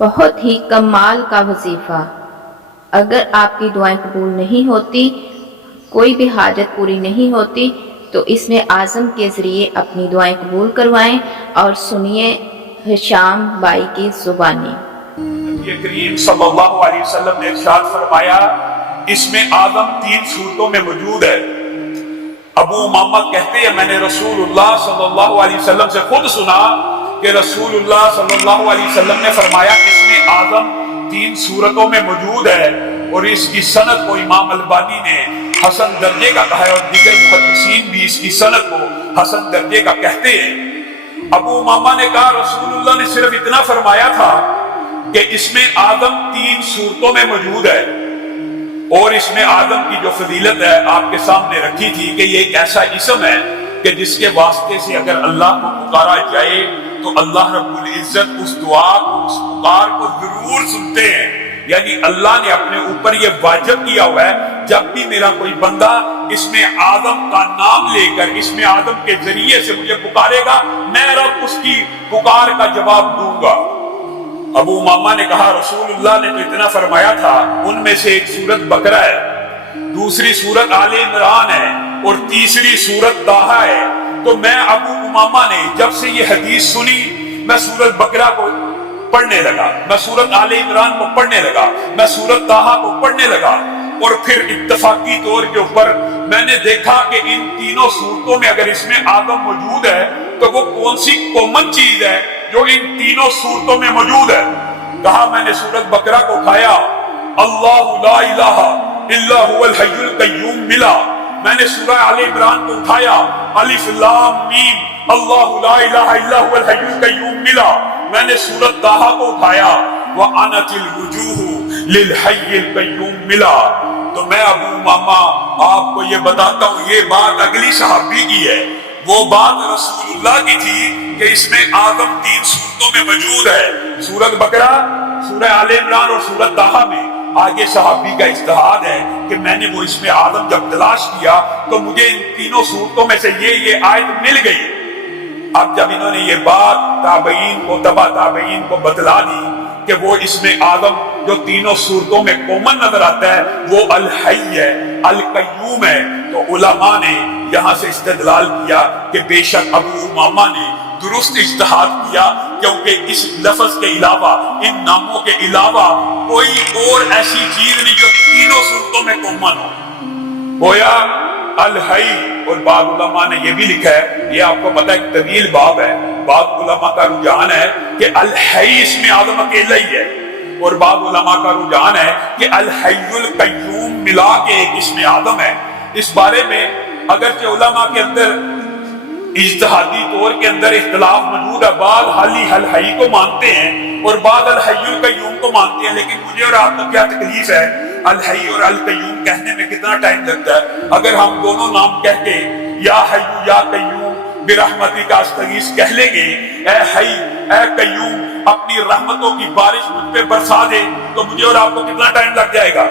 بہت ہی کمال کا وظیفہ۔ اگر آپ کی دعائیں قبول نہیں ہوتی، کوئی بھی حاجت پوری نہیں ہوتی، تو اسم اعظم کے ذریعے اپنی دعائیں قبول کروائیں اور سنیے ہشام بائی کی زبانی۔ نبی کریم صلی اللہ علیہ وسلم نے ارشاد فرمایا اسم اعظم 3 صورتوں میں موجود ہے۔ ابو امامہ کہتے ہیں میں نے رسول اللہ صلی اللہ علیہ وسلم سے خود سنا کہ رسول اللہ صلی اللہ علیہ وسلم نے فرمایا اسم اعظم 3 صورتوں میں موجود ہے، اور اس کی سند کو امام البانی نے حسن درجے کا کہا ہے، اور دیگر محدثین بھی اس کی سند کو حسن درجے کا کہتے ہیں۔ ابو امامہ نے کہا رسول اللہ نے صرف اتنا فرمایا تھا کہ اسم اعظم 3 صورتوں میں موجود ہے، اور اسم اعظم کی جو فضیلت ہے آپ کے سامنے رکھی تھی کہ یہ ایک ایسا اسم ہے کہ جس کے واسطے سے اگر اللہ کو پکارا جائے تو اللہ رب العزت اس دعا کو، اس پکار کو ضرور سنتے ہیں۔ یعنی اللہ نے اپنے اوپر یہ واجب کیا ہوا ہے جب بھی میرا کوئی بندہ اسم اعظم کا نام لے کر اسم اعظم کے ذریعے سے مجھے پکارے گا، میں رب اس کی پکار کا جواب دوں گا۔ ابو امامہ نے کہا رسول اللہ نے تو اتنا فرمایا تھا، ان میں سے ایک سورت بقرہ ہے، دوسری سورت آل عمران ہے، اور تیسری سورت طٰہٰ ہے۔ تو میں ابو امامہ نے جب سے یہ حدیث سنی میں سورت بقرہ کو پڑھنے لگا، میں سورت آل عمران کو پڑھنے لگا، میں سورت طٰہٰ کو پڑھنے لگا، اور پھر اتفاقی طور کے اوپر میں نے دیکھا کہ ان تینوں صورتوں میں اگر اس میں اعظم موجود ہے تو وہ کون سی کامن چیز ہے جو ان تینوں صورتوں میں موجود ہے۔ کہا میں نے سورت بقرہ کو اٹھایا، اللہ لا الہ الا هو الحی القیوم ملا۔ میں نے سورہ آل عمران کو اٹھایا، الف لام میم اللہ لا الہ الا هو الحی القیوم ملا۔ میں نے سورت طٰہٰ کو اٹھایا، وَأَنَتِ الْوُجُوهُ لِلْحَيِّ الْقَيُّومِ مِلَا۔ تو میں ابو امامہ آپ کو یہ بتاتا ہوں، یہ بات اگلی صحابی کی ہے، وہ بات رسول اللہ کی تھی کہ اس میں اعظم 3 صورتوں میں موجود ہے، سورت بقرہ، سورہ آل عمران اور سورت طٰہٰ میں۔ آگے صحابی کا اجتہاد ہے کہ میں نے وہ اس میں اعظم جب تلاش کیا تو مجھے ان تینوں صورتوں میں سے یہ آیت مل گئی۔ اب جب انہوں نے یہ بات تابعین کو، تبع تابعین کو بتلا دی کہ وہ اس میں اعظم جو تینوں صورتوں میں کامن نظر آتا ہے وہ الحی ہے، القیوم ہے، تو علماء نے یہاں سے استدلال کیا کہ بے شک ابو امامہ نے درست اجتہاد کیا، کیونکہ اس لفظ کے علاوہ، ان ناموں کے علاوہ کوئی اور ایسی چیز نہیں جو تینوں صورتوں میں کامن ہو۔ گویا الحی، اور بعض علماء نے یہ بھی لکھا ہے، یہ آپ کو پتہ ہے ایک طویل باب ہے، بعض علماء کا رجحان ہے کہ الحی اس میں اعظم اکیلا ہی ہے، اور بعض علماء کا رجحان ہے کہ الحی القیوم ملا کے ایک اس میں اعظم ہے۔ اس بارے میں اگرچہ علماء کے اندر اجتہادی طور کے اندر اختلاف موجود ہے، بعض الحی کو مانتے ہیں اور بعض الحی القیوم کو مانتے ہیں، لیکن مجھے اور آپ کو کیا تکلیف ہے الحی اور القیوم کہنے میں کتنا ٹائم لگتا ہے؟ اگر ہم دونوں نام کہہ کے یا حی یا قیوم برحمتک استغیث کہہ لیں گے، اے حی اے قیوم اپنی رحمتوں کی بارش مجھ پہ برسا دے، تو مجھے اور آپ کو کتنا ٹائم لگ جائے گا؟